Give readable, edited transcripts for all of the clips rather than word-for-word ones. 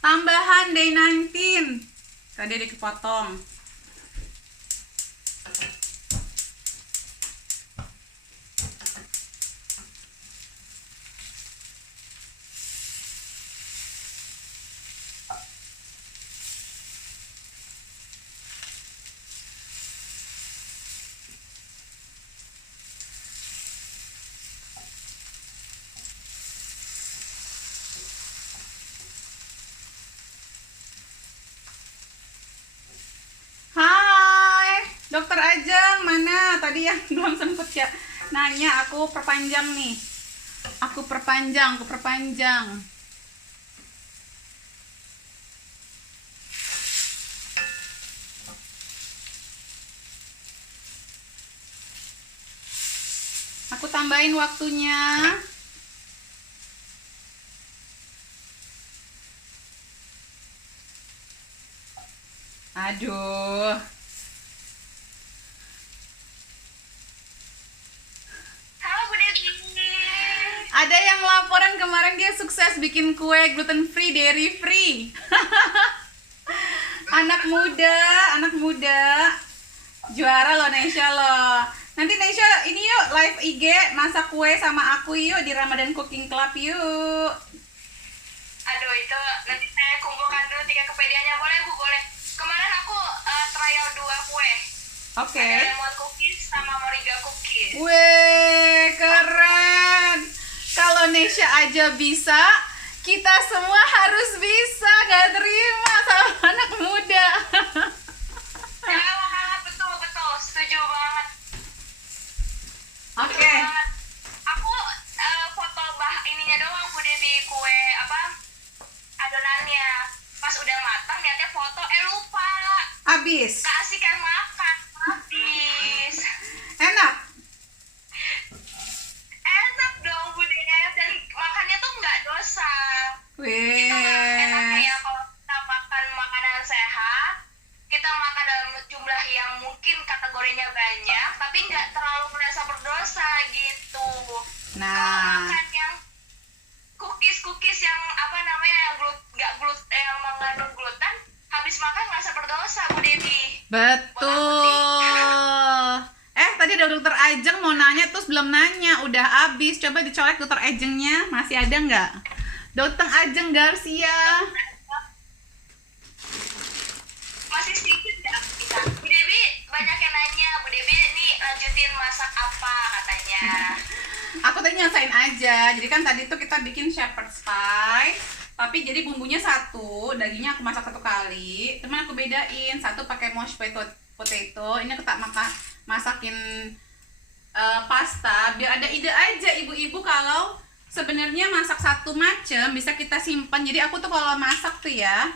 Tambahan day 19. Tadi dipotong. Hai, Dokter Ajeng, mana? Tadi yang belum sempet ya nanya, aku perpanjang nih. Aku perpanjang. Aku tambahin waktunya. Aduh. Halo Bu Devi. Ada yang laporan kemarin dia sukses bikin kue gluten free, dairy free. Anak muda. Juara loh Nesha loh. Nanti Nesha ini yuk live IG masak kue sama aku yuk di Ramadan Cooking Club yuk. Aduh, itu nanti saya kumpulkan dulu 3 kepedeannya. Boleh Bu, boleh. Kemarin aku trial 2 kue. Oke. Ada lemon cookies sama moringa cookies. Weh, keren. Kalau Nesha aja bisa, kita semua harus bisa. Gak terima sama anak muda. Ya, banget, betul. Setuju banget. Oke. Setuju banget. Aku foto ininya doang Bu Devi, kue adonannya. Pas udah matang niatnya foto, lupa. Habis. Keasikan makan. Habis. Enak. Enak dong Bu Devi, dan makannya tuh nggak dosa. Itu enaknya ya Wes. kalau kita makan makanan sehat, kita makan dalam jumlah yang mungkin kategorinya banyak, tapi nggak terlalu merasa berdosa gitu. Kalau Nah, makan yang cookies yang apa namanya yang yang mengandung gluten, habis makan ngerasa berdosa Bu Devi. betul. Tadi ada Dokter Ajeng mau nanya terus belum nanya, udah habis. Coba dicolek Dokter Ajengnya, masih ada nggak? Dokter Ajeng Garcia. Masih sedikit ya kita. Bu Devi banyak yang nanya, Bu Devi nih lanjutin masak apa katanya. Aku tadi nyasain aja. Jadi kan tadi tuh kita bikin shepherd's pie, tapi jadi bumbunya satu, dagingnya aku masak 1 kali. Cuman aku bedain, satu pakai mashed potato, ini aku tak masakin pasta biar ada ide aja ibu-ibu kalau sebenarnya masak satu macam bisa kita simpan. Jadi aku tuh kalau masak tuh ya,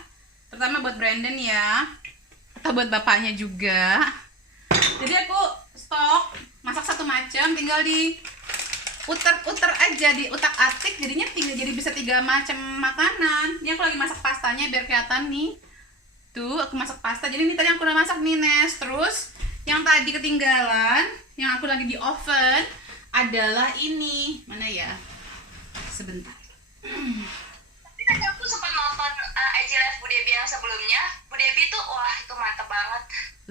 terutama buat Brandon ya, atau buat bapaknya juga. Jadi aku stok masak satu macam, tinggal di uter aja, di utak-atik, jadinya tinggal jadi bisa 3 macam makanan. Ini aku lagi masak pastanya biar kelihatan nih. Tuh, aku masak pasta. Jadi ini tadi yang aku udah masak nih, Nes. Terus yang tadi ketinggalan, yang aku lagi di oven adalah ini. Mana ya? Sebentar. Tadi aku sempat nonton IG Live Bu Devi yang sebelumnya. Bu Devi tuh wah itu mantep banget.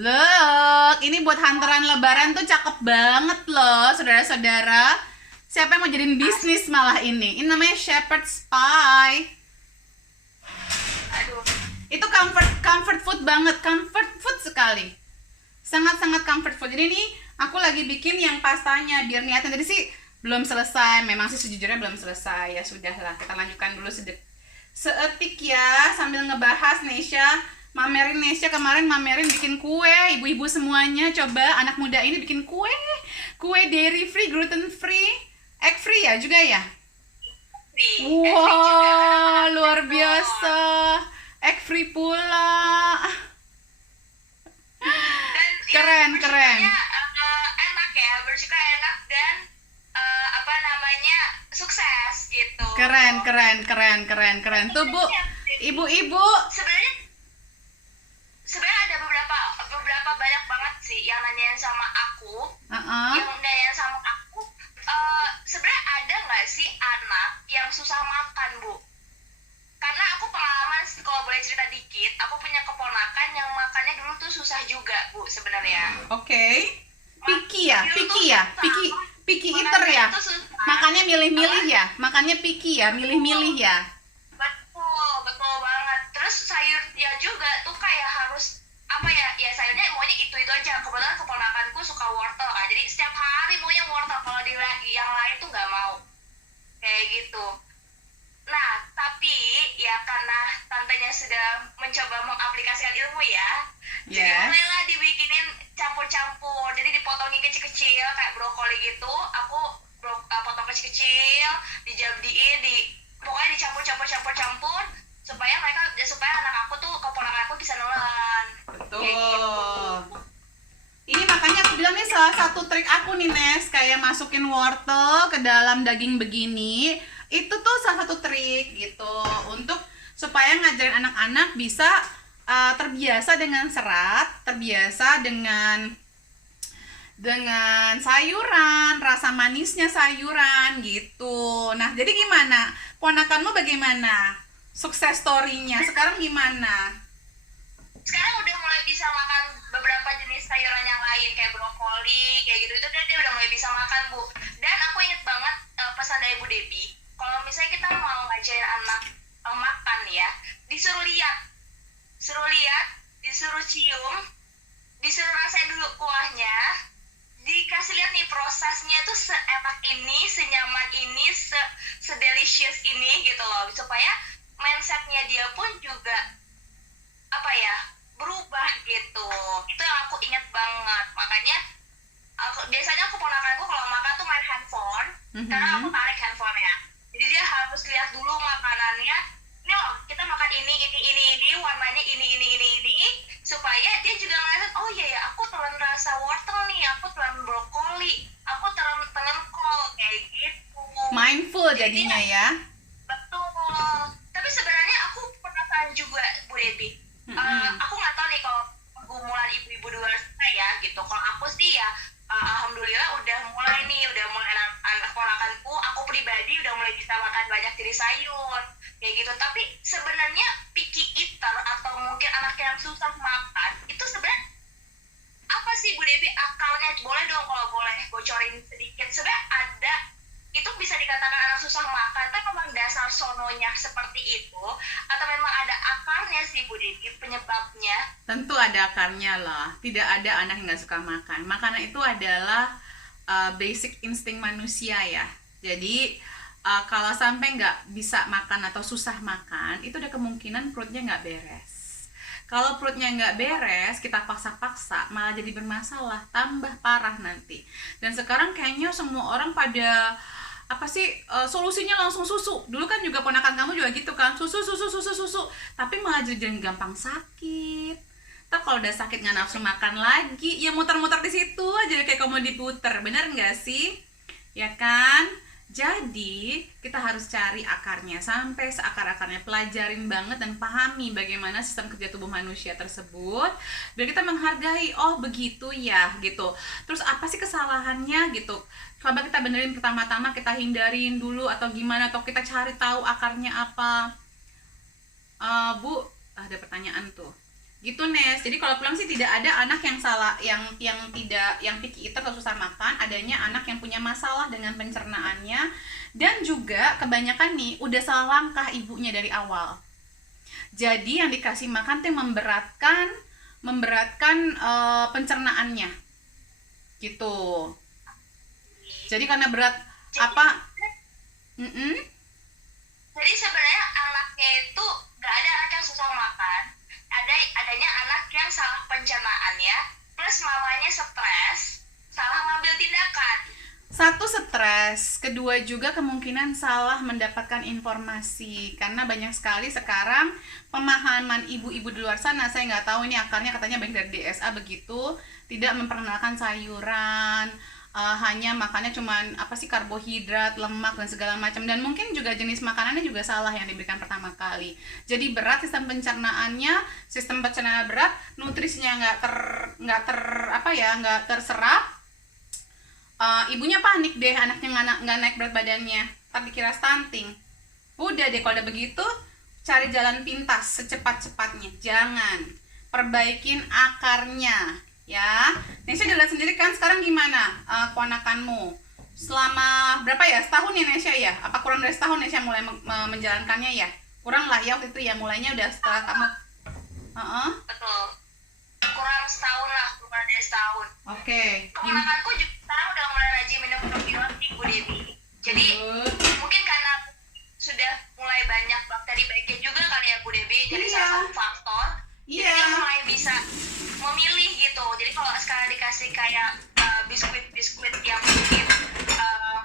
Look, ini buat hantaran lebaran tuh cakep banget loh, saudara-saudara. Siapa yang mau jadiin bisnis malah ini? Ini namanya shepherd's pie. Aduh. Itu comfort food banget, comfort food sekali. Sangat-sangat comfort food. Jadi ini aku lagi bikin yang pastanya biar niatnya tadi sih belum selesai. Memang sih sejujurnya belum selesai. Ya sudahlah, kita lanjutkan dulu seetik ya sambil ngebahas Nesha. Nesha kemarin mamerin bikin kue, ibu-ibu semuanya coba anak muda ini bikin kue dairy free, gluten free, egg free ya juga ya. Wow, luar biasa, egg free pula. Dan Keren. enak ya, bersihnya enak dan apa namanya sukses gitu. Keren. Tuh Bu, ibu-ibu. Sebenarnya ada beberapa banyak banget sih yang nanyain sama aku. Yang nanyain sama aku, sebenarnya ada nggak sih anak yang susah makan Bu? Karena aku pengalaman boleh cerita dikit, aku punya keponakan yang makannya dulu tuh susah juga, Bu, sebenarnya. Oke. Picky ya, Dulu tuh picky ya, susah. picky eater ya. Makannya tuh susah. Makannya milih-milih ya, makannya picky ya, milih-milih ya. Betul, betul banget. Terus sayurnya juga tuh kayak harus apa ya? Ya sayurnya maunya itu aja. Kebetulan keponakanku suka wortel kan. Jadi setiap hari maunya wortel. Kalau di yang lain tuh nggak mau. Kayak gitu. Nah, tapi ya karena tantenya sudah mencoba mengaplikasikan ilmu ya. Jadi Yes. mulailah dibikinin campur-campur. Jadi dipotongin kecil-kecil kayak brokoli gitu. Aku potong kecil-kecil, dijadiin pokoknya dicampur-campur supaya anak aku tuh keponakan aku bisa nelan. Kayak gitu. Betul. Ini makanya aku bilang nih salah satu trik aku nih Nes, kayak masukin wortel ke dalam daging begini. Itu tuh salah satu trik gitu untuk supaya ngajarin anak-anak bisa terbiasa dengan serat, terbiasa dengan sayuran, rasa manisnya sayuran gitu. Nah, jadi gimana? Ponakanmu bagaimana? Sukses story-nya sekarang gimana? Sekarang udah mulai bisa makan beberapa jenis sayuran yang lain kayak brokoli kayak gitu, itu dia udah mulai bisa makan, Bu. Dan aku inget banget pesan dari Bu Debbie, kalau misalnya kita mau ngajarin anak makan ya, disuruh lihat, disuruh cium, disuruh rasain dulu kuahnya, dikasih lihat nih prosesnya tuh seenak ini, senyaman ini, sedelicious ini gitu loh, supaya mindsetnya dia pun juga apa ya, berubah gitu. Itu yang aku ingat banget. Makanya biasanya keponakanku kalau makan tuh main handphone, karena aku tarik handphonenya. Jadi dia harus lihat dulu makanannya. Ini loh, kita makan ini, warnanya ini, supaya dia juga ngeliat, oh iya ya, aku telan rasa wortel nih, aku telan brokoli, aku telan kol, kayak gitu. Mindful jadinya ya. Betul. Tapi sebenarnya aku penasaran juga, Bu Debbie. Aku nggak tahu nih kalau pergumulan ibu-ibu di luar sana ya gitu. Kalau aku sih ya, alhamdulillah udah mulai anak ponakanku, aku pribadi udah mulai bisa makan banyak jenis sayur kayak gitu. Tapi sebenarnya picky eater atau mungkin anak yang susah makan itu sebenarnya apa sih, Bu Debbie, akalnya? Boleh dong kalau boleh bocorin sedikit. Sebenarnya ada, itu bisa dikatakan anak susah makan, tapi memang dasar sononya seperti itu, atau memang ada akarnya sih, Bu Debbie, penyebabnya? Tentu ada akarnya lah. Tidak ada anak yang nggak suka makan. Makanan itu adalah basic insting manusia ya. Jadi kalau sampai nggak bisa makan atau susah makan, itu ada kemungkinan perutnya nggak beres. Kalau perutnya nggak beres, kita paksa-paksa malah jadi bermasalah, tambah parah nanti. Dan sekarang kayaknya semua orang pada apa sih, solusinya langsung susu. Dulu kan juga ponakan kamu juga gitu kan, susu, tapi malah jadi gampang sakit. Ntar kalau udah sakit nggak nafsu makan lagi, ya muter-muter di situ aja kayak kamu diputer, bener nggak sih? Ya kan? Jadi kita harus cari akarnya sampai seakar-akarnya, pelajarin banget dan pahami bagaimana sistem kerja tubuh manusia tersebut, biar kita menghargai, oh begitu ya gitu. Terus apa sih kesalahannya gitu? Coba kita benerin pertama-tama, kita hindarin dulu atau gimana, atau kita cari tahu akarnya apa. Bu, ada pertanyaan tuh. Gitu Nes. Jadi kalau pulang sih tidak ada anak yang salah, yang picky eater atau susah makan. Adanya anak yang punya masalah dengan pencernaannya, dan juga kebanyakan nih udah salah langkah ibunya dari awal. Jadi yang dikasih makan tuh memberatkan pencernaannya. Gitu. Jadi karena berat apa? Jadi sebenarnya anaknya itu nggak ada anak yang susah makan, adanya anak yang salah pencernaannya, plus mamanya stres, salah ngambil tindakan. Satu, stres. Kedua juga kemungkinan salah mendapatkan informasi, karena banyak sekali sekarang pemahaman ibu-ibu di luar sana, saya nggak tahu ini akarnya, katanya banyak dari DSA begitu, tidak memperkenalkan sayuran, hanya makannya cuman apa sih, karbohidrat, lemak dan segala macam, dan mungkin juga jenis makanannya juga salah yang diberikan pertama kali. Jadi berat sistem pencernaannya, sistem pencernaan berat, nutrisinya nggak terserap. Ibunya panik deh, anaknya nggak naik berat badannya, tapi dikira stunting. Udah deh kalau udah begitu, cari jalan pintas secepat-cepatnya. Jangan. Perbaikin akarnya, ya. Nesya udah lihat sendiri kan sekarang gimana keponakanmu? Selama berapa ya? Setahun ya Nesya ya? Apa kurang dari setahun Nesya mulai menjalankannya ya? Kurang lah ya waktu itu ya, mulainya udah setelah kamu. Betul. Kurang setahun lah, kurang dari setahun. Oke. Keponakanku juga sekarang udah mulai rajin minum probiotik, Bu Devi. Jadi mungkin karena sudah mulai banyak bakteri baiknya juga kali ya Bu Devi. Jadi Iya. salah satu faktor. Iya. Jadi dia mulai bisa memilih gitu. Jadi kalau sekarang dikasih kayak biskuit-biskuit yang mungkin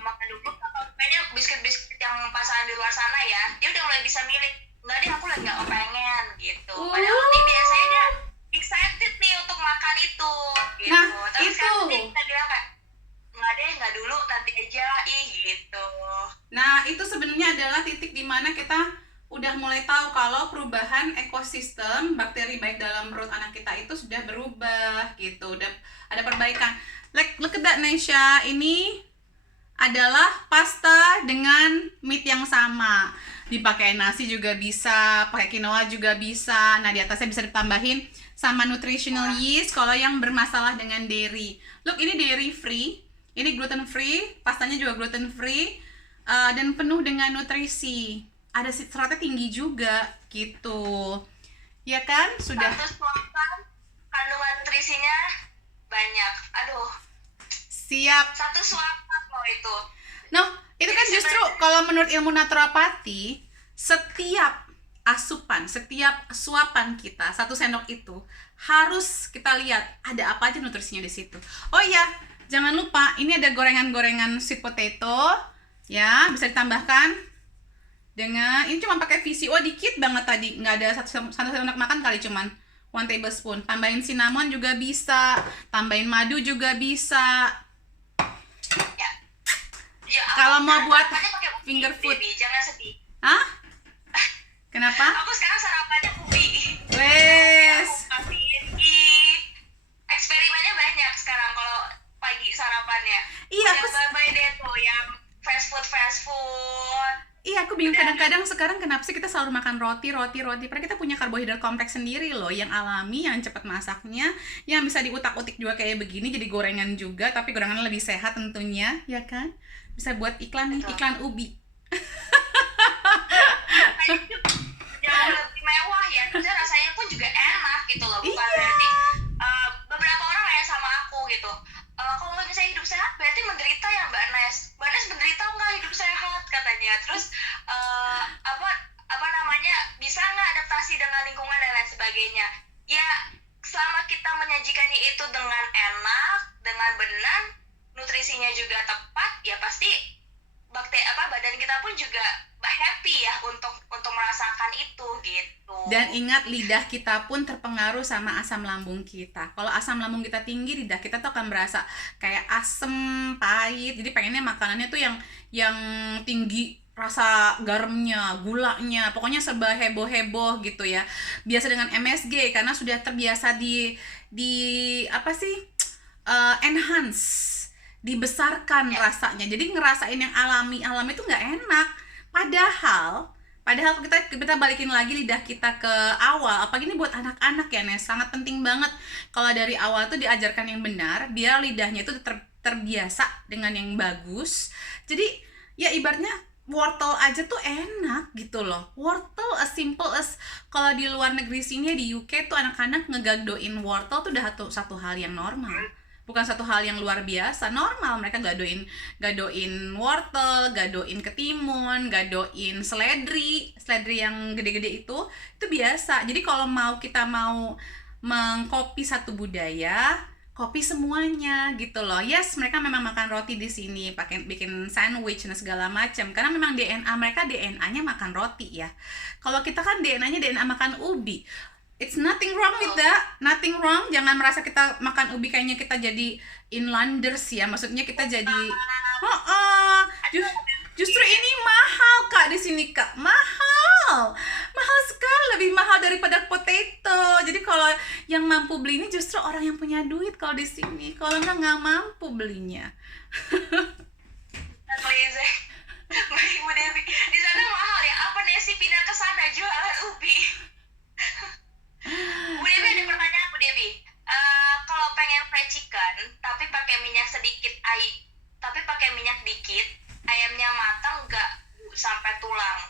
mengandung gluten atau kayaknya biskuit-biskuit yang pasaran di luar sana ya, dia udah mulai bisa milih. Enggak deh, aku lagi nggak pengen gitu. Padahal nih biasanya dia excited nih untuk makan itu gitu. Nah, Tapi itu. sekarang kita bilang kayak nggak deh, nggak dulu, nanti aja gitu. Nah, itu sebenarnya adalah titik di mana kita udah mulai tahu kalau perubahan ekosistem bakteri baik dalam perut anak kita itu sudah berubah gitu. Udah ada perbaikan. Look at that, Nesya. Ini adalah pasta dengan meat yang sama. Dipakai nasi juga bisa, pakai quinoa juga bisa. Nah, di atasnya bisa ditambahin sama nutritional yeast kalau yang bermasalah dengan dairy. Look, ini dairy free. Ini gluten free, pastanya juga gluten free, dan penuh dengan nutrisi. Ada seratnya tinggi juga gitu. Ya kan? Sudah. Satu suapan kandungan nutrisinya banyak. Aduh, Siap. satu suapan loh itu. Nah, itu kan justru kalau menurut ilmu naturopati, setiap asupan, setiap suapan kita, 1 sendok itu harus kita lihat ada apa aja nutrisinya di situ. Oh iya, jangan lupa ini ada gorengan-gorengan sweet potato, ya bisa ditambahkan dengan ini cuma pakai VCO dikit banget tadi, nggak ada satu sendok makan kali, cuman 1 tablespoon. Tambahin cinnamon juga bisa, tambahin madu juga bisa. Ya, Kalau mau buat sarapannya pakai ubi, finger food. Baby, jangan sedih. Hah? Kenapa? Aku sekarang sarapannya ubi. Wes. Aku kasihin eksperimennya banyak sekarang kalau pagi sarapannya. Iya, Udah bye-bye deh tuh yang fast food. Iya, aku bingung kadang-kadang sekarang kenapa sih kita selalu makan roti. Padahal kita punya karbohidrat kompleks sendiri loh, yang alami, yang cepat masaknya, yang bisa diutak-utik juga kayak begini, jadi gorengan juga, tapi gorengan lebih sehat tentunya, ya kan? Bisa buat iklan nih, Betul. iklan ubi. Jauh lebih mewah ya, terus rasanya pun juga enak gitu loh. Bukan Iya. berarti beberapa orang kayak sama aku gitu. Kalau misalnya hidup sehat berarti menderita ya Mbak Nes. Mbak Nes menderita nggak hidup sehat katanya. Terus apa namanya, bisa nggak adaptasi dengan lingkungan dan lain sebagainya. Ya selama kita menyajikannya itu dengan enak, dengan benar, nutrisinya juga tepat, ya pasti badan kita pun juga happy ya untuk merasakan itu gitu. Dan ingat, lidah kita pun terpengaruh sama asam lambung kita. Kalau asam lambung kita tinggi, lidah kita tuh akan berasa kayak asem, pahit. Jadi pengennya makanannya tuh yang tinggi rasa garamnya, gulanya, pokoknya serba heboh-heboh gitu ya. Biasa dengan MSG karena sudah terbiasa di apa sih? Enhance, dibesarkan rasanya. Jadi ngerasain yang alami itu nggak enak. Padahal kita balikin lagi lidah kita ke awal, apalagi ini buat anak-anak ya, Nes, sangat penting banget kalau dari awal tuh diajarkan yang benar, biar lidahnya itu terbiasa dengan yang bagus. Jadi ya ibaratnya wortel aja tuh enak gitu loh. Wortel as simple as, kalau di luar negeri sini di UK tuh anak-anak ngegagdoin wortel tuh udah satu hal yang normal. Bukan satu hal yang luar biasa, normal. Mereka gadoin wortel, gadoin ketimun, gadoin seledri yang gede-gede itu biasa. Jadi kalau kita mau mengcopy satu budaya, copy semuanya gitu loh. Yes, mereka memang makan roti di sini, bikin sandwich dan segala macam. Karena memang DNA mereka DNA-nya makan roti ya. Kalau kita kan DNA-nya DNA makan ubi. It's nothing wrong with that, nothing wrong. Jangan merasa kita makan ubi kayaknya kita jadi inlanders ya. Maksudnya kita jadi, justru ini mahal Kak di sini Kak, mahal sekali, lebih mahal daripada potato. Jadi kalau yang mampu beli ini justru orang yang punya duit kalau di sini. Kalau nggak mampu belinya. Baik Bu Devi, di sana mahal ya? Apa nih Desi pindah ke sana jualan ubi. Bu Devi ada pertanyaan Bu Devi. Kalau pengen fried chicken tapi pakai minyak sedikit, tapi pakai minyak dikit, ayamnya matang nggak Bu, sampai tulang?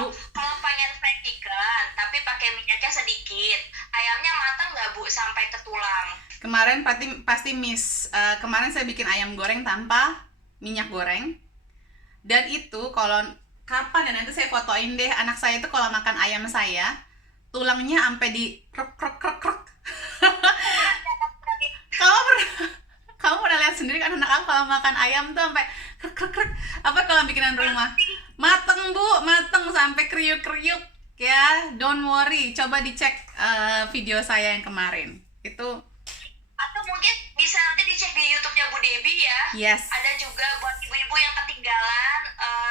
Oh, Bu, kalau pengen fried chicken tapi pakai minyaknya sedikit, ayamnya matang nggak Bu sampai ke tulang? kemarin pasti miss. Kemarin saya bikin ayam goreng tanpa minyak goreng. Dan itu kalau kapan ya, nanti saya fotoin deh anak saya itu kalau makan ayam saya, tulangnya sampai di krek krek krek krek. Kamu pernah kamu pernah lihat sendiri kan anak aku kalau makan ayam tuh sampai krek krek krek. Apa kalau bikinan rumah? Mateng Bu, mateng sampai kriuk-kriuk ya. Don't worry, coba dicek video saya yang kemarin. Itu Atau mungkin bisa nanti dicek di YouTube-nya Bu Devi ya. yes. Ada juga buat ibu-ibu yang ketinggalan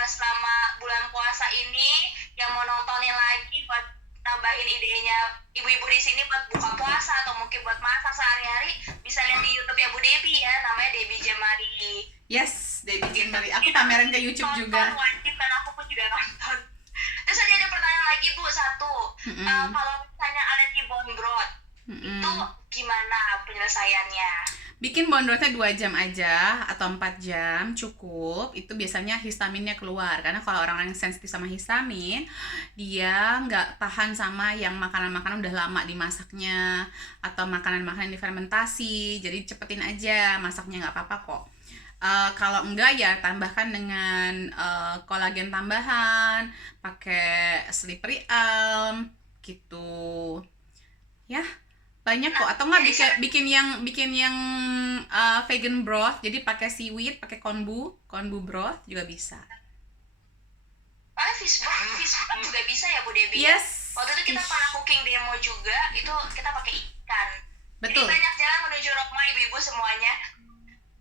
selama bulan puasa ini yang mau nontonin lagi buat nambahin idenya ibu-ibu di sini buat buka puasa atau mungkin buat masak sehari-hari, bisa lihat di YouTube ya Bu Devi ya, namanya Debbie Jemari. Yes, Debbie Jemari. Aku pamerin ke YouTube juga. Wajib, dan aku pun juga nonton. Terus tadi ada pertanyaan lagi Bu, satu. Kalau misalnya alergi bone broth, itu gimana penyelesaiannya? Bikin bone brothnya 2 jam aja atau 4 jam cukup. Itu biasanya histaminnya keluar. Karena kalau orang yang sensitif sama histamin, dia nggak tahan sama yang makanan-makanan udah lama dimasaknya atau makanan-makanan difermentasi. Jadi cepetin aja masaknya, nggak apa-apa kok. Kalau enggak ya tambahkan dengan kolagen tambahan, pakai slippery elm gitu. Ya, banyak kok. Atau enggak bikin yang vegan broth, jadi pakai seaweed, pakai konbu broth juga bisa. Fish broth juga bisa ya Bu Devi? Yes. Waktu itu kita pernah cooking demo juga, itu kita pakai ikan. Betul. Jadi banyak jalan menuju Roma ibu-ibu semuanya.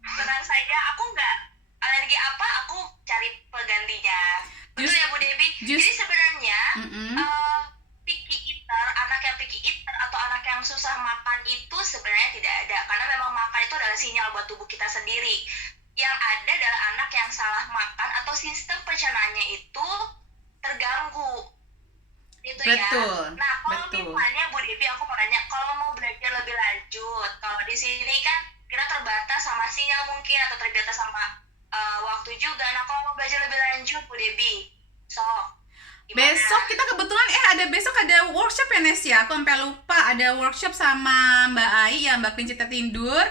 Tenang saja, aku nggak alergi apa, aku cari penggantinya. Betul ya Bu Devi? Jadi sebenarnya picky eater, anak yang picky eater atau anak yang susah makan itu sebenarnya tidak ada, karena memang makan itu adalah sinyal buat tubuh kita sendiri. Yang ada adalah anak yang salah makan atau sistem pencernaannya itu terganggu. Gitu betul, ya. Nah, kalau misalnya Bu Devi, aku mau nanya, kalau mau belajar lebih lanjut, kalau di sini kan kita terbatas sama sinyal mungkin atau terbatas sama waktu juga. Nah, kalau mau belajar lebih lanjut Bu Devi, gimana? Besok kita kebetulan ada workshop ya Nes ya. Aku sampai lupa, ada workshop sama Mbak Ai ya, Mbak Kelinci Tidur,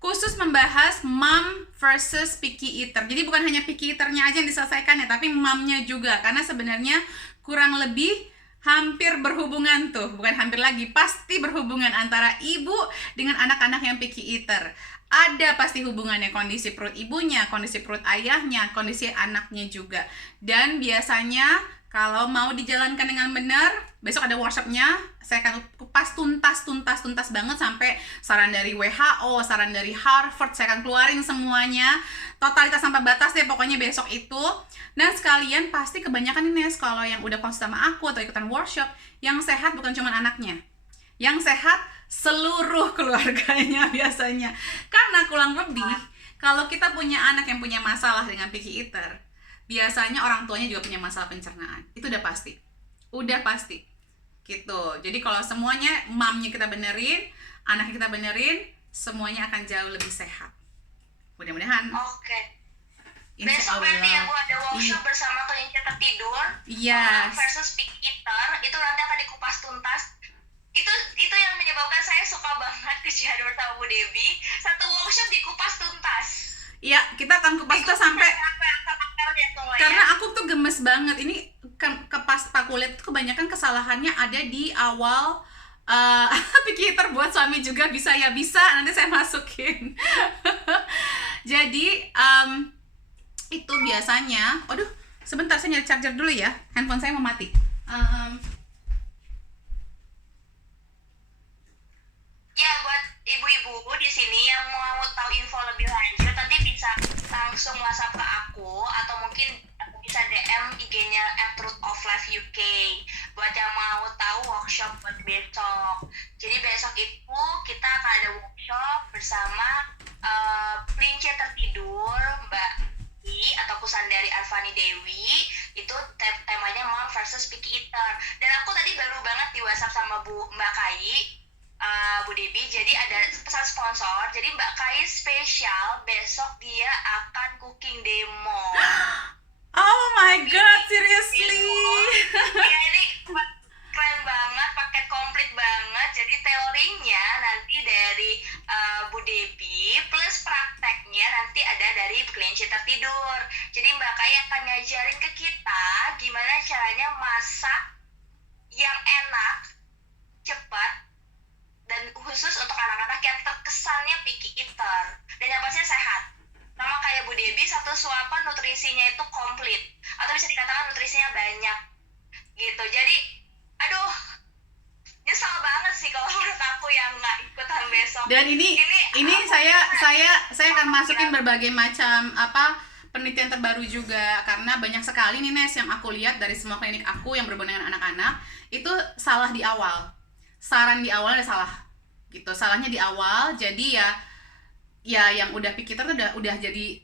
khusus membahas mom versus picky eater. Jadi bukan hanya picky eaternya aja yang diselesaikan ya, tapi momnya juga. Karena sebenarnya kurang lebih hampir berhubungan tuh, bukan hampir lagi, pasti berhubungan antara ibu dengan anak-anak yang picky eater. Ada pasti hubungannya, kondisi perut ibunya, kondisi perut ayahnya, kondisi anaknya juga. Dan biasanya kalau mau dijalankan dengan benar, besok ada workshopnya, saya akan kupas tuntas banget sampai saran dari WHO, saran dari Harvard, saya akan keluarin semuanya, totalitas sampai batas deh pokoknya besok itu. Dan sekalian pasti kebanyakan ini kalau yang udah konsul sama aku atau ikutan workshop, yang sehat bukan cuma anaknya, yang sehat seluruh keluarganya biasanya. Karena kurang lebih kalau kita punya anak yang punya masalah dengan picky eater, biasanya orang tuanya juga punya masalah pencernaan. Itu udah pasti gitu. Jadi kalau semuanya mamnya kita benerin, anaknya kita benerin, semuanya akan jauh lebih sehat, mudah-mudahan. Oke. Besok berarti ya Bu ada workshop bersama kelinci tertidur versus picky eater, itu nanti akan dikupas tuntas. Itu yang menyebabkan saya suka banget kerja bersama Bu Devi, satu workshop dikupas tuntas. Iya, kita akan kupas tuntas sampai karena aku tuh gemes banget. Ini ke pasta kulit tuh kebanyakan kesalahannya ada di awal. Picky eater buat suami juga bisa ya, bisa, nanti saya masukin. Jadi itu biasanya, aduh sebentar saya nyari charger dulu ya, handphone saya mau mati. Ya buat ibu-ibu di sini yang mau tahu info lebih lanjut, nanti bisa langsung WhatsApp ke aku atau mungkin bisa DM IG-nya @truthoflifeuk buat yang mau tahu workshop buat besok. Jadi besok itu kita akan ada workshop bersama kelinci tertidur Mbak I Dewi atau Kusandari Arfani Dewi, itu temanya Mom versus Picky Eater. Dan aku tadi baru banget di WhatsApp sama Mbak Kai, Bu Debi, jadi ada pesan sponsor. Jadi Mbak Kai spesial besok dia akan cooking demo. Oh my god, seriously. Ya, ini keren banget, paket komplit banget. Jadi teorinya nanti dari Bu Debi plus prakteknya nanti ada dari kelinci tertidur. Jadi Mbak Kai akan ngajarin ke kita gimana caranya masak yang enak, cepat, dan khusus untuk anak-anak yang terkesannya picky eater dan yang pastinya sehat. Sama kayak Bu Debi, satu suapan nutrisinya itu komplit atau bisa dikatakan nutrisinya banyak gitu. Jadi aduh, nyesel banget sih kalau menurut aku yang nggak ikutan besok. Dan ini saya akan masukin berbagai macam penelitian terbaru juga, karena banyak sekali nih Nes yang aku lihat dari semua klinik aku yang berhubungan dengan anak-anak itu salah di awal. Saran di awal ada salah gitu, salahnya di awal. Jadi ya yang udah pikir tuh udah jadi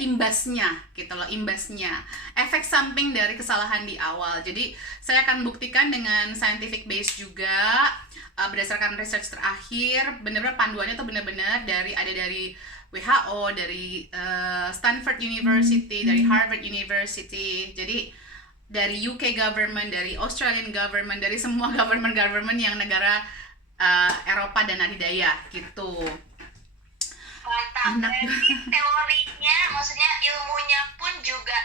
imbasnya gitu loh, imbasnya efek samping dari kesalahan di awal. Jadi saya akan buktikan dengan scientific base juga, berdasarkan research terakhir, benar-benar panduannya tuh benar-benar dari WHO, dari Stanford University, dari Harvard University, jadi dari UK government, dari Australian government, dari semua government yang negara Eropa dan adidaya gitu. Mantap. Berarti teorinya, maksudnya ilmunya pun juga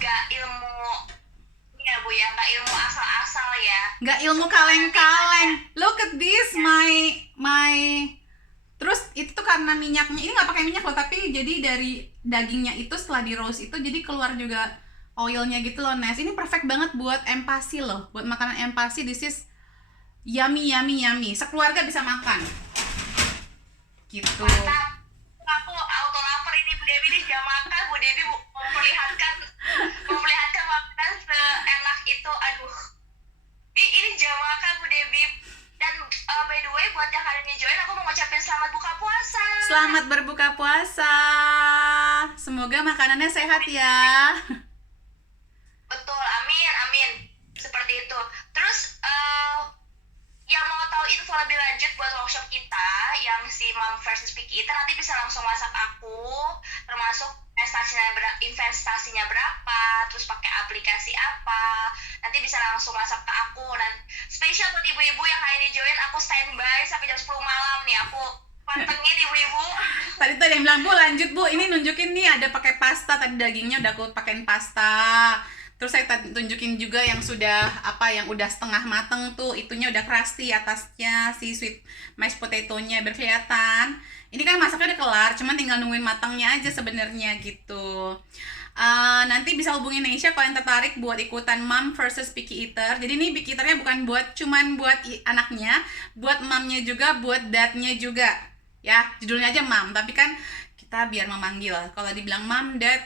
nggak ilmu ya Bu ya, nggak ilmu asal-asal ya. Nggak ilmu kaleng-kaleng. Look at this, my. Terus itu tuh karena minyaknya, ini nggak pakai minyak loh, tapi jadi dari dagingnya itu setelah di roast itu jadi keluar juga oilnya gitu loh Nes. Ini perfect banget buat empasi loh, buat makanan empasi. This is yummy. Sekeluarga bisa makan. Gitu. Mantap. Aku auto lapar ini Bu Debi, nih jam makan Bu Debi memperlihatkan makanan seenak itu. Aduh, ini jam makan Bu Debi. Dan by the way, buat yang hari ini join, aku mau ngucapin selamat buka puasa. Selamat berbuka puasa. Semoga makanannya sehat ya. Betul, amin. Seperti itu. Terus yang mau tahu info lebih lanjut buat workshop kita yang si Mom versus Picky Eater, nanti bisa langsung WhatsApp aku, termasuk investasinya berapa, terus pakai aplikasi apa, nanti bisa langsung WhatsApp ke aku. Dan spesial buat ibu-ibu yang hari ini join, aku standby sampai jam 10 malam nih, aku pantengin ibu-ibu. Tadi ada yang bilang, Bu lanjut Bu, ini nunjukin nih ada pakai pasta, tadi dagingnya udah aku pakein pasta. Terus saya tunjukin juga yang sudah yang udah setengah mateng tuh, itunya udah crusty atasnya, si sweet mashed potato-nya berkelihatan. Ini kan masaknya udah kelar, cuman tinggal nungguin matangnya aja sebenarnya gitu. Nanti bisa hubungin Nesha kalau yang tertarik buat ikutan Mom versus Picky Eater. Jadi ini Picky Eater-nya bukan cuman buat anaknya, buat momnya juga, buat dadnya juga. Ya, judulnya aja Mom, tapi kan kita biar memanggil, kalau dibilang Mom, Dad,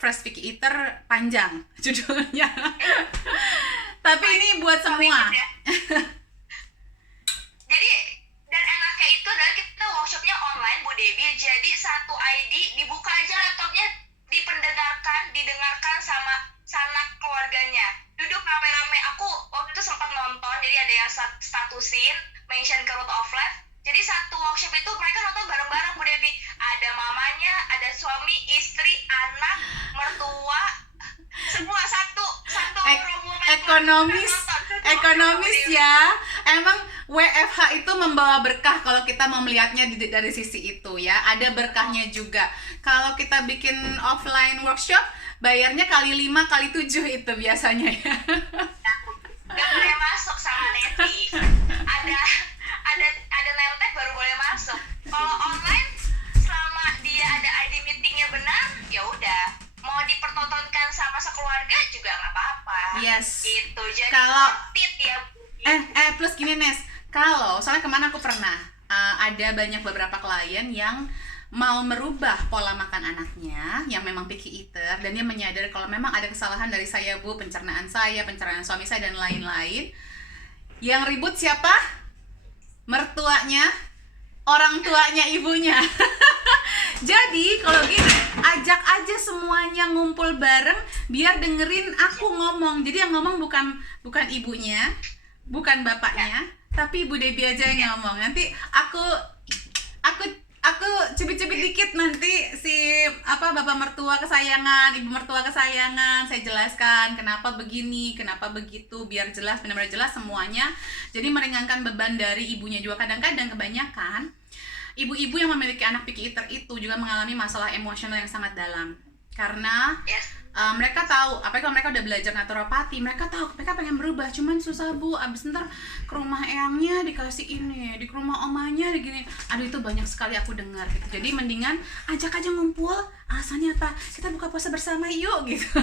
Fresh Picky Eater panjang judulnya. Tapi ini buat semua. Jadi dan enaknya itu adalah kita workshopnya online Bu Debi. Jadi satu ID dibuka aja laptopnya, didengarkan sama sanak keluarganya. Duduk rame-rame. Aku waktu itu sempat nonton, jadi ada yang statusin, mention ke Root of Life. Jadi satu workshop itu mereka nonton bareng-bareng Bu Debi. Ada mamanya, ada suami, istri, anak, mertua, semua satu rombongan. Ekonomis ya. Emang WFH itu membawa berkah kalau kita mau melihatnya dari sisi itu ya. Ada berkahnya juga. Kalau kita bikin offline workshop, bayarnya kali 5 kali 7 itu biasanya ya. Gak boleh masuk sama Neti. Ada nemtek baru boleh masuk. Kalau online, selama dia ada ID meetingnya benar, ya udah. Mau dipertontonkan sama sekeluarga juga nggak apa-apa. Yes. Gitu. Jadi kalau ya. Plus gini Nes, kalau soalnya kemana aku pernah ada banyak beberapa klien yang mau merubah pola makan anaknya yang memang picky eater, dan dia menyadari kalau memang ada kesalahan dari saya Bu, pencernaan suami saya dan lain-lain. Yang ribut siapa? Mertuanya, orang tuanya, ibunya. Jadi kalau gini, ajak aja semuanya ngumpul bareng biar dengerin aku ngomong. Jadi yang ngomong bukan ibunya, bukan bapaknya, tapi Ibu Debbie aja yang ngomong. Nanti aku cubit-cubit dikit nanti si bapak mertua kesayangan, ibu mertua kesayangan, saya jelaskan kenapa begini, kenapa begitu, biar jelas, benar-benar jelas semuanya. Jadi meringankan beban dari ibunya juga. Kadang-kadang kebanyakan ibu-ibu yang memiliki anak picky eater itu juga mengalami masalah emosional yang sangat dalam. Karena mereka tahu, apalagi kalau mereka udah belajar naturopati, mereka tahu mereka pengen berubah, cuman susah Bu, abis ntar ke rumah eyangnya dikasih ini, di rumah omanya digini, aduh itu banyak sekali aku dengar gitu. Jadi mendingan ajak aja ngumpul, alasannya apa? Kita buka puasa bersama yuk gitu.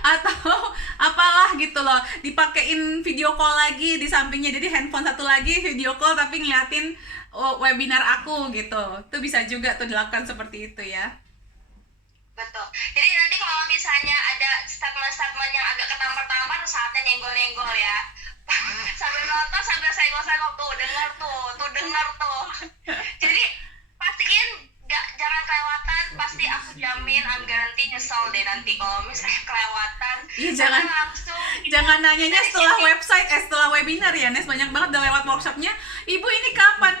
atau apalah gitu loh, dipakein video call lagi di sampingnya, jadi handphone satu lagi video call tapi ngeliatin webinar aku gitu. Itu bisa juga tuh dilakukan seperti itu ya. Betul. Jadi nanti kalau misalnya ada statement-statement yang agak ketampar-tampar, saatnya nyenggol-nyenggol ya. Sambil nonton, sambil senggol-senggol, tuh dengar tuh. Jadi pastiin jangan kelewatan, pasti aku jamin I'm guarantee nyesel deh nanti kalau misalnya kelewatan. Iya, jangan langsung nanyanya setelah website, setelah webinar ya, Nes. Banyak banget udah lewat workshopnya. Ibu ini kapan?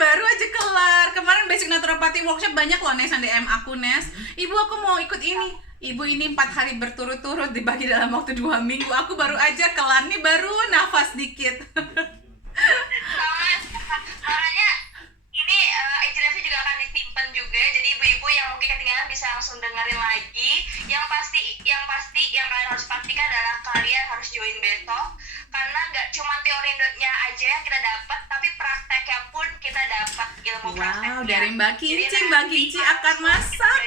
Baru aja kelar. Kemarin basic naturopati workshop banyak loh, Nes, yang DM aku, Nes. Ibu aku mau ikut ini. Ibu ini 4 hari berturut-turut dibagi dalam waktu 2 minggu. Aku baru aja kelar nih, baru nafas dikit. Makanya ini inspirasi juga akan disimpan juga. Jadi ibu-ibu yang mungkin ketinggalan bisa langsung dengerin lagi. Yang pasti yang kalian harus pastikan adalah kalian harus join besok. Karena nggak cuma teorinya aja yang kita dapat, tapi prakteknya pun kita dapat ilmu prakteknya. Wow, dari Mbak Kinci akan masak.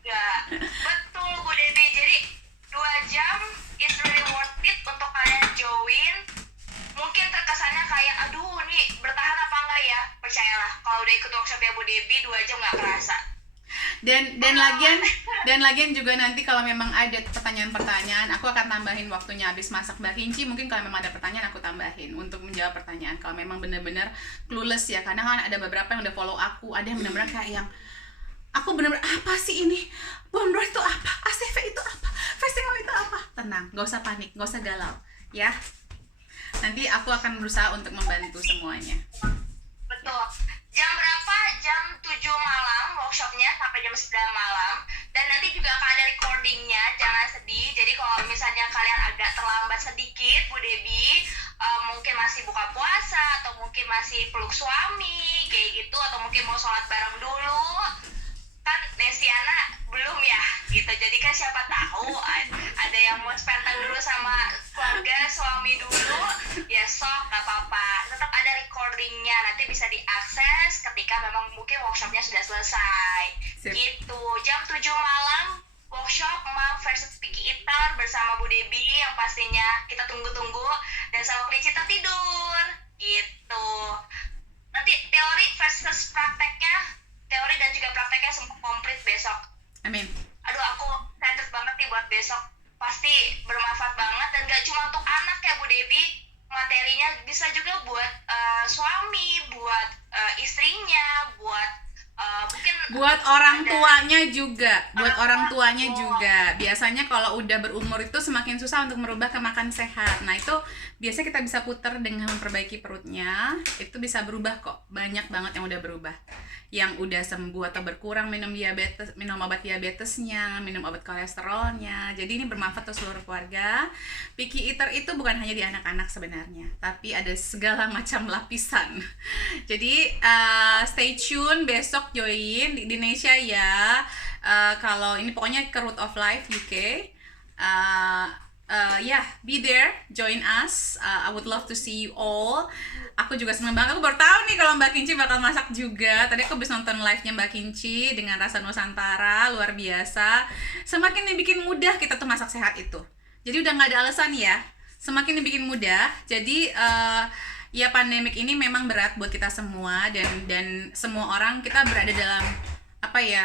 Juga. Betul Bu Debbie. Jadi 2 jam is really worth it untuk kalian join. Mungkin terkesannya kayak aduh nih bertahan apa enggak ya? Percayalah kalau udah ikut workshop ya Bu Debbie 2 jam nggak kerasa. Dan lagian juga nanti kalau memang ada pertanyaan-pertanyaan, aku akan tambahin waktunya habis masak Mbak Kinci. Mungkin kalau memang ada pertanyaan aku tambahin untuk menjawab pertanyaan kalau memang benar-benar clueless ya. Karena kan ada beberapa yang udah follow aku, ada yang benar-benar kayak yang aku benar-benar apa sih ini? Bone broth itu apa? ACV itu apa? Festival itu apa? Tenang, gak usah panik, gak usah galau ya. Nanti aku akan berusaha untuk membantu semuanya. Betul. Jam berapa? Jam 7 malam workshopnya sampai jam 9 malam. Dan nanti juga akan ada recordingnya, jangan sedih. Jadi kalau misalnya kalian agak terlambat sedikit Bu Debbie, mungkin masih buka puasa atau mungkin masih peluk suami kayak gitu, atau mungkin mau sholat bareng dulu, kan Nesiana belum ya gitu. Jadi kan siapa tahu ada yang mau spend time dulu sama keluarga suami dulu, ya sok gak apa-apa, tetap ada recordingnya, nanti bisa diakses ketika memang mungkin workshopnya sudah selesai. Sip. Gitu. Jam 7 malam workshop Mom versus Picky Eater bersama Bu Debbie yang pastinya kita tunggu-tunggu, dan sama kelinci tertidur gitu. Nanti teori versus prakteknya, teori dan juga prakteknya semua komplit besok. Amin. Aduh, aku excited banget nih buat besok. Pasti bermanfaat banget, dan gak cuma untuk anak ya Bu Debbie, materinya bisa juga buat suami, buat istrinya, buat mungkin buat orang tuanya juga, biasanya kalau udah berumur itu semakin susah untuk merubah ke makan sehat. Nah itu biasanya kita bisa putar dengan memperbaiki perutnya, itu bisa berubah kok. Banyak banget yang udah berubah, yang udah sembuh atau berkurang minum obat diabetesnya, minum obat kolesterolnya. Jadi ini bermanfaat untuk seluruh keluarga. Picky eater itu bukan hanya di anak-anak sebenarnya, tapi ada segala macam lapisan. Jadi stay tune besok join di Indonesia ya. Kalau ini pokoknya ke Root of Life UK. Be there, join us. I would love to see you all. Aku juga senang banget. Aku baru tahu nih kalau Mbak Kinci bakal masak juga. Tadi aku habis nonton live-nya Mbak Kinci dengan rasa Nusantara, luar biasa. Semakin dibikin mudah kita tuh masak sehat itu. Jadi udah nggak ada alasan ya. Semakin dibikin mudah. Jadi ya pandemik ini memang berat buat kita semua, dan semua orang kita berada dalam apa ya,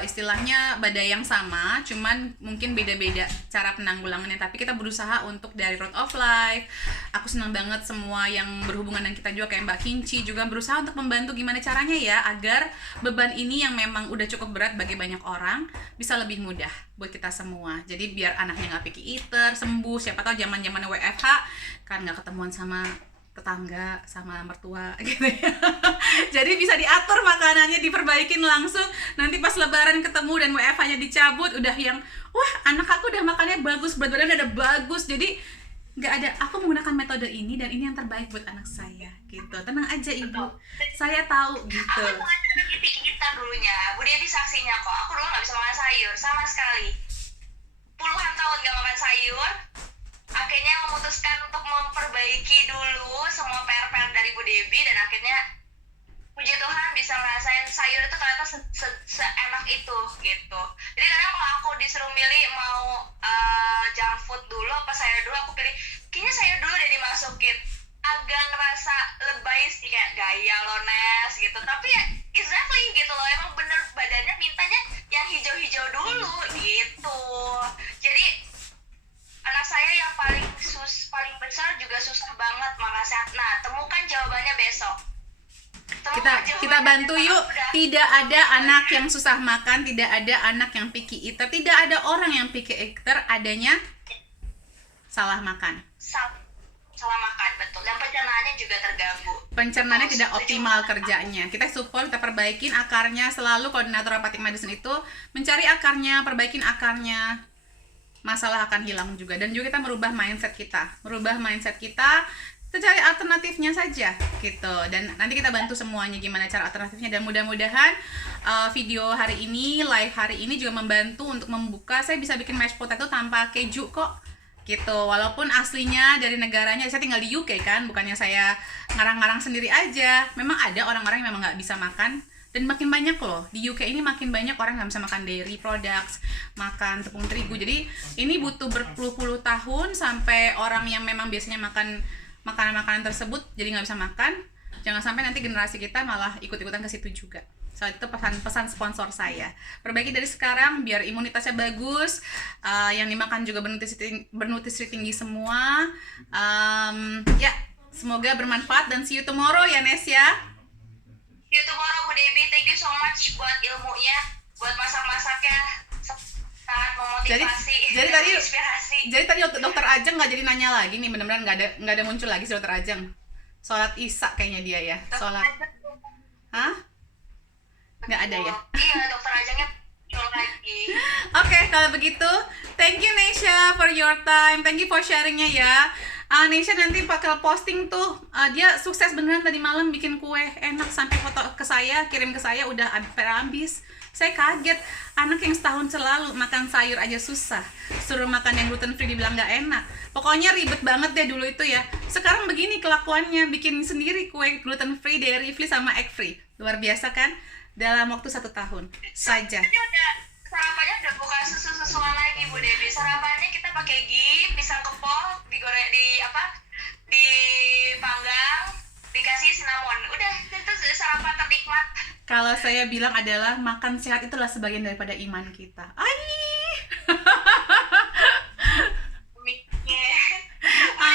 istilahnya badai yang sama, cuman mungkin beda-beda cara penanggulangannya, tapi kita berusaha untuk dari Road of Life. Aku senang banget semua yang berhubungan dengan kita juga, kayak Mbak Kinci juga berusaha untuk membantu gimana caranya ya agar beban ini yang memang udah cukup berat bagi banyak orang bisa lebih mudah buat kita semua. Jadi biar anaknya nggak picky eater, sembuh, siapa tahu zaman-zaman WFH kan nggak ketemuan sama tetangga sama mertua gitu ya. Jadi bisa diatur makanannya, diperbaikin langsung. Nanti pas lebaran ketemu dan WFH-nya dicabut, udah yang wah anak aku udah makannya bagus, berat badannya udah bagus. Jadi nggak ada, aku menggunakan metode ini dan ini yang terbaik buat anak saya gitu. Tenang aja ibu, saya tahu gitu. Aku sengaja kita dulunya, Bu Devi saksinya kok. Aku dulu nggak bisa makan sayur sama sekali. Puluhan tahun nggak makan sayur. Akhirnya memutuskan untuk memperbaiki dulu semua PR-PR dari Bu Devi, dan akhirnya puji Tuhan bisa ngerasain sayur itu ternyata seenak itu gitu. Jadi kadang kalau aku disuruh milih mau junk food dulu apa sayur dulu, aku pilih kayaknya sayur dulu deh dimasukin. Agak ngerasa lebay sih, kayak gaya lo Nes gitu, tapi ya exactly gitu loh, emang bener badannya mintanya yang hijau-hijau dulu gitu. Jadi anak saya yang paling besar juga susah banget makan sehat. Nah, temukan jawabannya besok. Kita bantu yuk. Tidak ada anak yang susah makan, tidak ada anak yang picky eater, tidak ada orang yang picky eater, adanya salah makan. Salah makan, betul. Dan pencernaannya juga terganggu. Pencernaannya tidak optimal kerjanya. Kita support, kita perbaikin akarnya. Selalu koordinator apathic medicine itu mencari akarnya, perbaikin akarnya, masalah akan hilang juga. Dan juga kita merubah mindset kita, kita cari alternatifnya saja gitu. Dan nanti kita bantu semuanya gimana cara alternatifnya. Dan mudah-mudahan video hari ini, live hari ini juga membantu untuk membuka. Saya bisa bikin mashed potato tanpa keju kok gitu, walaupun aslinya dari negaranya, saya tinggal di UK kan, bukannya saya ngarang-ngarang sendiri aja. Memang ada orang-orang yang memang nggak bisa makan, dan makin banyak loh di UK ini, makin banyak orang nggak bisa makan dairy products, makan tepung terigu. Jadi ini butuh berpuluh-puluh tahun sampai orang yang memang biasanya makan makanan-makanan tersebut jadi nggak bisa makan. Jangan sampai nanti generasi kita malah ikut-ikutan ke situ juga. So itu pesan sponsor saya. Perbaiki dari sekarang biar imunitasnya bagus, yang dimakan juga bernutrisi tinggi semua. Ya, semoga bermanfaat dan see you tomorrow ya Nes ya. See you tomorrow Bu Devi, thank you so much buat ilmunya, buat masak-masaknya, sangat memotivasi. Jadi tadi dokter Ajeng nggak jadi nanya lagi nih, benar-benar nggak ada muncul lagi si dokter Ajeng. Sholat Isya kayaknya dia ya. Sholat. Hah? Nggak ada ya? Iya, dokter Ajengnya muncul lagi. Oke, kalau begitu, thank you Nesha for your time, thank you for sharingnya ya. Nesha nanti bakal posting tuh, dia sukses beneran tadi malam bikin kue enak, sampai foto ke saya, kirim ke saya udah habis. Saya kaget, anak yang setahun selalu makan sayur aja susah, suruh makan yang gluten free dibilang nggak enak. Pokoknya ribet banget deh dulu itu ya. Sekarang begini kelakuannya, bikin sendiri kue gluten free, dairy free, sama egg free. Luar biasa kan? Dalam waktu 1 tahun saja. Sarapannya udah bukan susu-susuan lagi Bu Devi. Sarapannya kita pakai ghee, pisang kepal, digoreng dipanggang, dikasih cinnamon. Udah, itu sarapan ternikmat. Kalau saya bilang adalah makan sehat itulah sebagian daripada iman kita.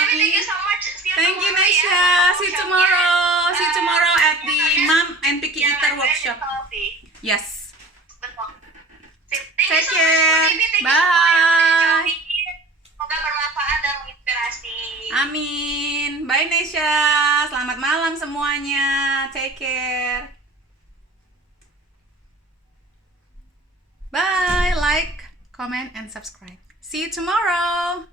Thank you so much. Thank you Nesha. See you tomorrow. See you tomorrow at the Mom and Picky Eater workshop. Yes. Take care. Bye. Semoga bermanfaat dan menginspirasi. Amin. Bye Nesha. Selamat malam semuanya. Take care. Bye. Like, comment, and subscribe. See you tomorrow.